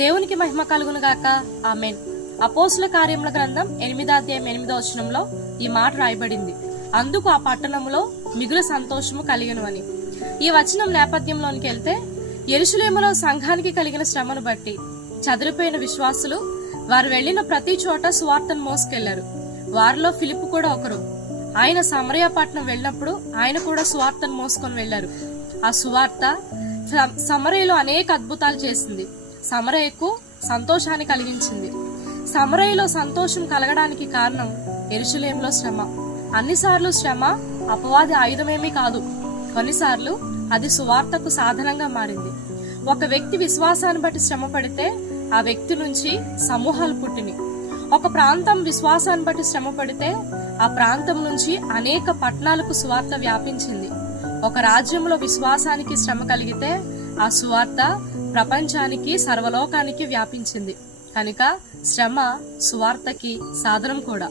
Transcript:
దేవునికి మహిమ కలుగును గాక. ఆమేన్. అపోస్తుల కార్యముల గ్రంథం 8వ అధ్యాయం 8వ వచనంలో ఈ మాట రాయబడింది. అందుకు ఆ పట్టణంలో మిగులు సంతోషము కలిగెను అని. ఈ వచనం నేపథ్యంలోనికి వెళ్తే, యెరూషలేములో సంఘానికి కలిగిన శ్రమను బట్టి చెదిరిపోయిన విశ్వాసులు వారు వెళ్లిన ప్రతి చోట సువార్తను మోసుకెళ్లారు. వారిలో ఫిలిప్పు కూడా ఒకరు. ఆయన సమరయ పట్టణం వెళ్ళినప్పుడు ఆయన కూడా సువార్తను మోసుకొని వెళ్లారు. ఆ సువార్త సమరయలో అనేక అద్భుతాలు చేసింది. సమరయకు సంతోషాన్ని కలిగించింది. సమరయలో సంతోషం కలగడానికి కారణం యెరూషలేములో శ్రమ. అన్నిసార్లు శ్రమ అపవాది ఆయుధమేమీ కాదు. కొన్నిసార్లు అది సువార్తకు సాధనంగా మారింది. ఒక వ్యక్తి విశ్వాసాన్ని బట్టి శ్రమ పడితే ఆ వ్యక్తి నుంచి సమూహాలు పుట్టిని. ఒక ప్రాంతం విశ్వాసాన్ని బట్టి శ్రమ పడితే ఆ ప్రాంతం నుంచి అనేక పట్టణాలకు సువార్త వ్యాపించింది. ఒక రాజ్యంలో విశ్వాసానికి శ్రమ కలిగితే ఆ సువార్త ప్రపంచానికి, సర్వలోకానికి వ్యాపించింది. కనుక శ్రమ సువార్తకి సాధనం కూడా.